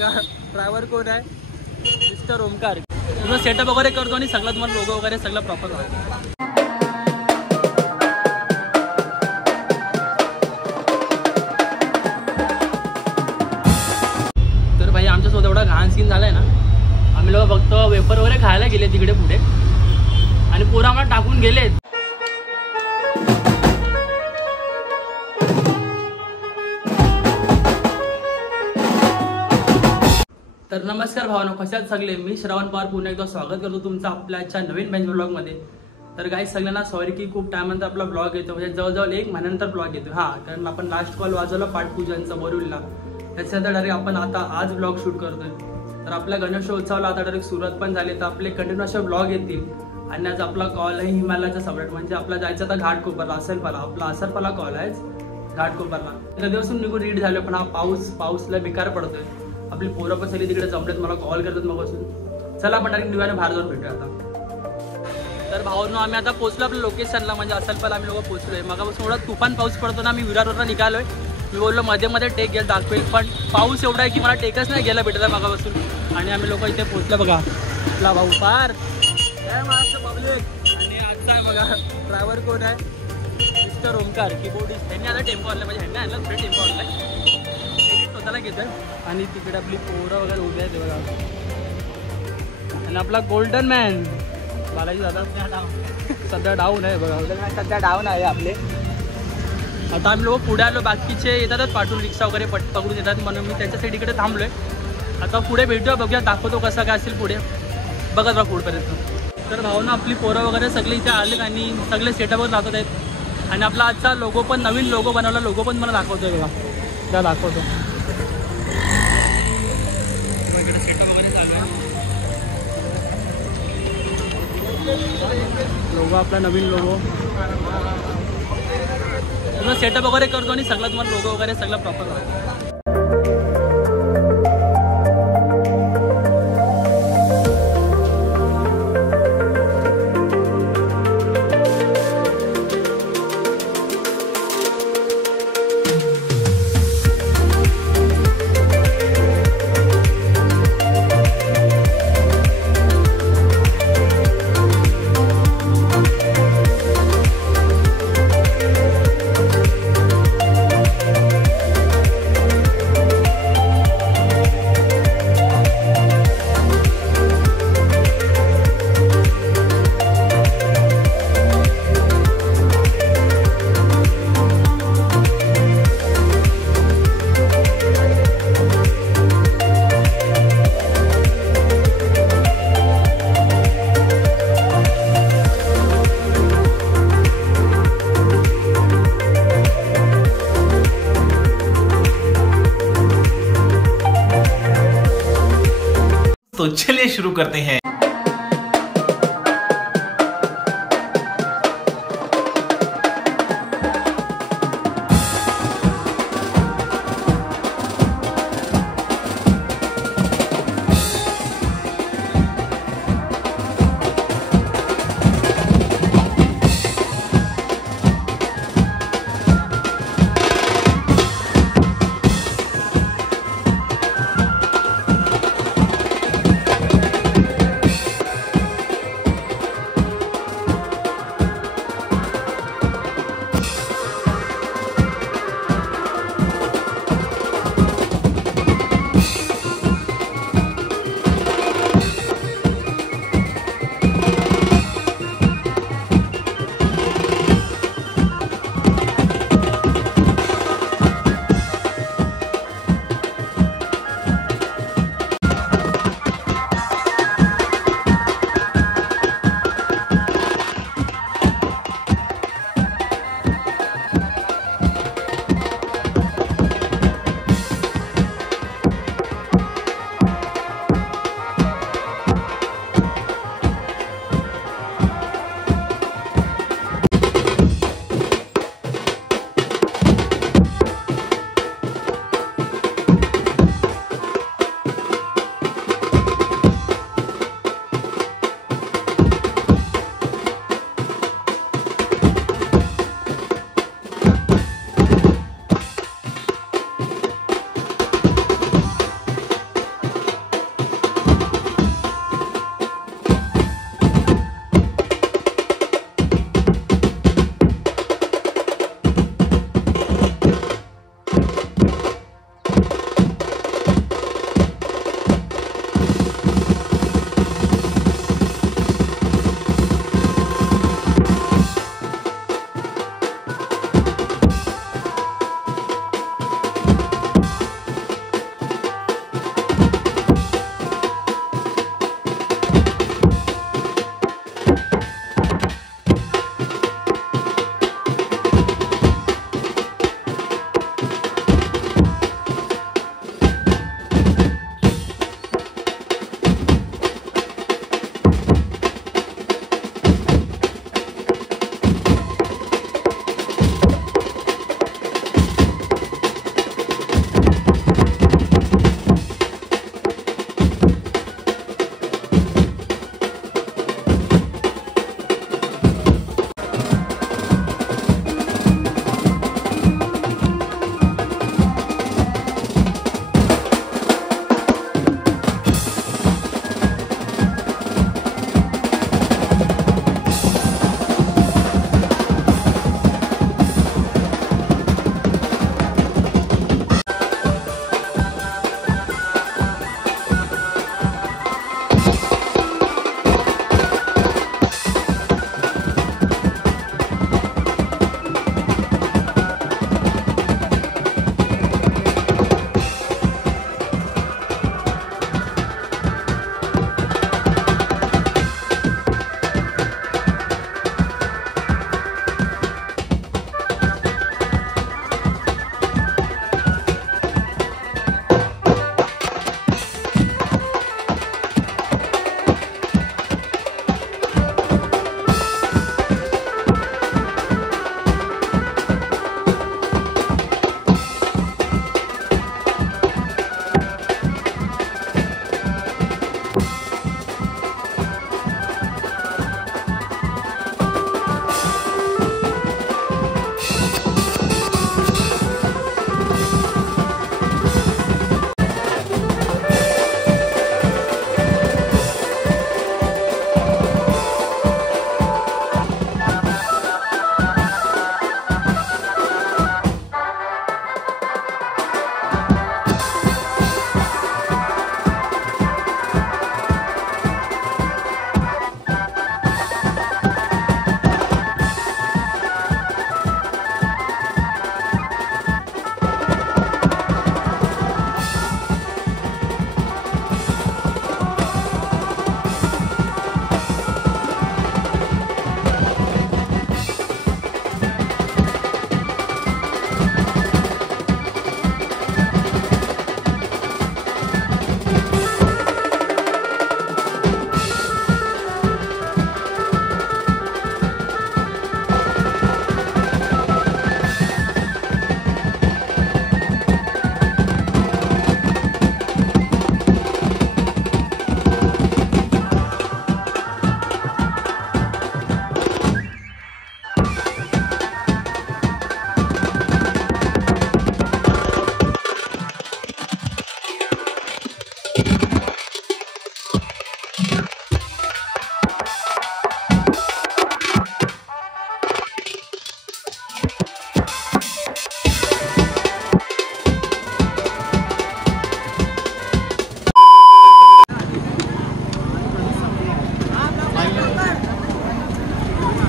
बघा ड्रायव्हर कोण आहे, मिस्टर ओमकार. पूर्ण सेटअप वगैरे करतो आणि सगळं तुम्हाला लोगो वगैरे सगळं प्रॉपर राहतो. तर भाई आमच्यासोबत एवढा घाण सीन झालाय ना, आम्ही लोक फक्त वेफर वगैरे खायला गेले तिकडे पुढे आणि पोरं आम्हाला टाकून गेलेत. तर नमस्कार भावना, कशात सगळे. मी श्रावण पवार पुन्हा एकदा स्वागत करतो तुमचं आपल्याच्या नवीन बेंच ब्लॉगमध्ये. तर गाईस सगळ्यांना सॉरी की खूप टायमानंतर आपला ब्लॉग येतो, म्हणजे जवळजवळ 1 महिन्यानंतर ब्लॉग येतो. हां, कारण आपण लास्ट कॉल वाजवला पाठपूजनचा बोरुलला, त्याच्यानंतर डायरेक्ट आपण आता आज ब्लॉग शूट करतोय. तर आपल्या गणेशोत्सवाला आता डायरेक्ट सुरुवात पण झाली, तर आपले कंटिन्यू असे ब्लॉग येतील. आणि आज आपला कॉल आहे हिमालयाचा सबरेट, म्हणजे आपला जायचं आता घाटकोपरला, असरपाला. आपला असरपाला कॉल आहे घाटकोपरला. कधीपासून निघून रीड झालो, पण हा पाऊसला बेकार पडतोय. आपली पोरं पण सगळी तिकडे जमलेत, मला कॉल करतात मग बसून. चला आपण डायरेक्ट निघायला बाहेर जाऊन भेटूया आता. तर भाऊनो आम्ही आता पोहोचलो आपल्या लोकेशनला, म्हणजे असलपाला आम्ही लोक पोहोचलोय. मगापासून एवढा तुफान पाऊस पडतो ना, आम्ही विरारवरनं निघालोय. मी बोललो मध्ये मध्ये टेक गेला दाखवेल, पण पाऊस एवढा आहे की मला टेकच नाही गेला भेटला मगापासून. आणि आम्ही लोक इथे पोहोचलो बघा. आपला भाऊ पार पब्लिक. आणि आजचा आहे बघा ड्रायव्हर कोण आहे, मिस्टर ओमकार कीबोर्डिस्ट. त्यांनी आता टेम्पो आणला, म्हणजे ह्यांनी आणला पुढे टेम्पो आणलाय, स्वतःला घेतोय. आणि तिकडे आपली पोरं वगैरे उभे आहेत बघा. आणि आपला गोल्डन मॅन बालाजी दादा सध्या डाऊन आहे बघा, सध्या डाऊन आहे आपले. आता आम्ही लोक पुढे आलो, बाकीचे येतातच पाठवून रिक्षा वगैरे पकडून येतात, म्हणून मी त्यांच्यासाठी इकडे थांबलोय. आता पुढे भेटूया, बघूया दाखवतो कसं काय असेल पुढे, बघत बघा पुढपर्यंत. तर भावना आपली पोरं वगैरे सगळे इथे आलेत आणि सगळे सेटअपवर राहत आहेत. आणि आपला आजचा लोगो पण, नवीन लोगो बनवला, लोगो पण मला दाखवतोय बघा, त्या दाखवतो. सेटअप वगैरे चालू आहे, लोगो आपला नवीन लोगो. पूर्ण सेटअप वगैरे करतो आणि सगळं तुम्हाला लोगो वगैरे सगळं प्रॉपर राहतो. तो चलिए शुरू करते हैं।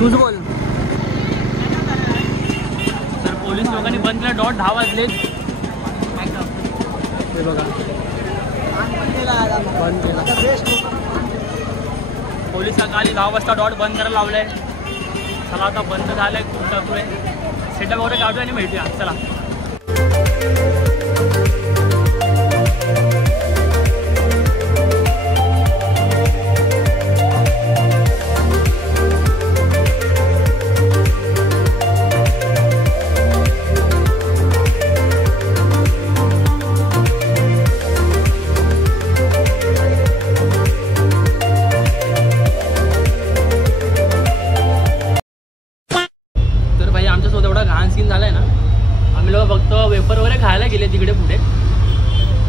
तूच बोल. तर पोलीस लोकांनी बंद केला. 10 वाजले हे बघा, बंद केला. पोलिसांनी 10 वाजता डॉट बंद करायला लावलाय. चला आता बंद झालंय, खूप चालू आहे. सेटअप वगैरे काढूया आणि भेटूया. चला. आमच्यासोबत एवढा घाण सीन झालाय ना, आम्ही लोक फक्त वेफर वगैरे खायला गेले तिकडे पुढे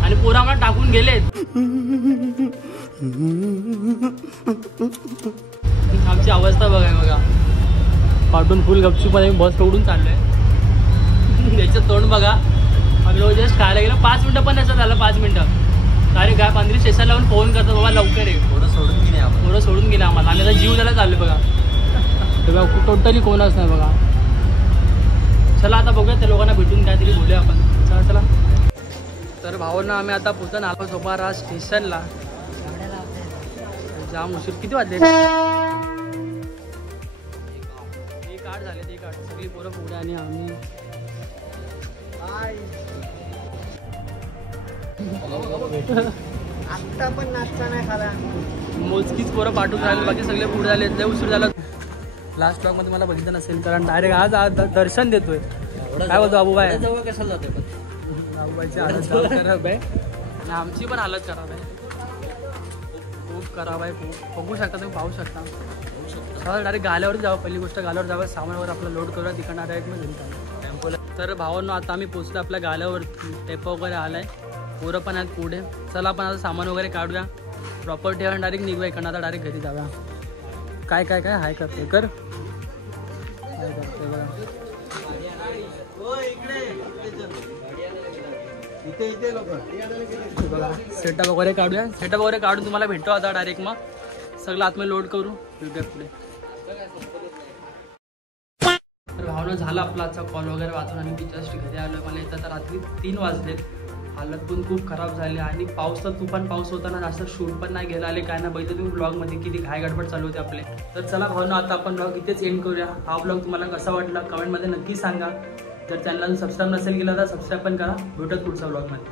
आणि पोरं आम्हाला टाकून गेलेत. आमची अवस्था बघाय बघा, कार्टून फुल गपचूप मध्ये बस पकडून चाललोय. त्याचं तोंड बघा. आम्ही लोक जस्ट खायला गेलो, 5 मिनिटं पण त्याचं झालं. 5 मिनिटं अरे काय 15 स्टेशन लावून फोन करतो बाबा लवकर ये. पोरं सोडून गेले आम्हाला. आम्ही आता जीव द्यायला चाललो बघा. तेव्हा टोटली कोणच नाही बघा. चला आता बघूया त्या लोकांना भेटून काहीतरी बोलूया आपण. चला चला. तर भावांना आम्ही आता पोहोचून आलो सोपारा स्टेशनला. जाम उशीर. किती वाजले? 1:08 झाले. 1:08. सगळी पोरं पुढे आणि आम्ही आता पण नाश्ता नाही खाला. मोजकीच पोरं पाठवून राहिले, बाकी सगळे पुढे झाले. लय उशीर झाला. लास्ट ब्लॉग मध्ये मला बघितलं नसेल कारण डायरेक्ट आज दर्शन देतोय. काय बोलतो बाबूबाई? जवळ कशाला जाते पण बाबूबाईची हालत खराब आहे आणि आमची पण हालत खराब आहे. खूप खराब आहे. खूप बघू शकता तुम्ही, पाहू शकता. डायरेक्ट गाल्यावरती जावं. पहिली गोष्ट गाल्यावर जावं, सामानावर आपलं लोड करूया. तिकडनं डायरेक्ट मग घरी टेम्पोला. तर भावांनो आता आम्ही पोचलो आपल्या गाल्यावरती. टेम्पो वगैरे आलाय, पोरं पण आहेत पुढे. चला आपण आता सामान वगैरे काढूया, प्रॉपर ठेवा, डायरेक्ट निघूया. इकडनं आता डायरेक्ट घरी जाऊया. काय काय काय हाय करते कर काय करते बघा. सेटअप वगैरे काढूया. सेटअप वगैरे काढून तुम्हाला भेटतो आता डायरेक्ट. मग सगळं आतमध्ये लोड करू, भेटूया पुढे. तर भावना झाला आपला आजचा कॉल वगैरे वाचून आणि मी जस्ट घरी आलो. मला येतात रात्री 3 वाजले. हालत पण खूप खराब झाली आणि पाऊस तर तुफान पाऊस होता ना, जास्त शूट पण नाही घ्यायला आले काय ना. बघितलं तुम्ही ब्लॉगमध्ये किती घाय गडबड चालू होते आपले. तर चला भावना आता आपण ब्लॉग इथेच एंड करूया. हा ब्लॉग तुम्हाला कसा वाटला कमेंटमध्ये नक्की सांगा. जर चॅनलला सबस्क्राईब नसेल केलं तर सबस्क्राईब पण करा. भेटत पुढच्या ब्लॉगमध्ये.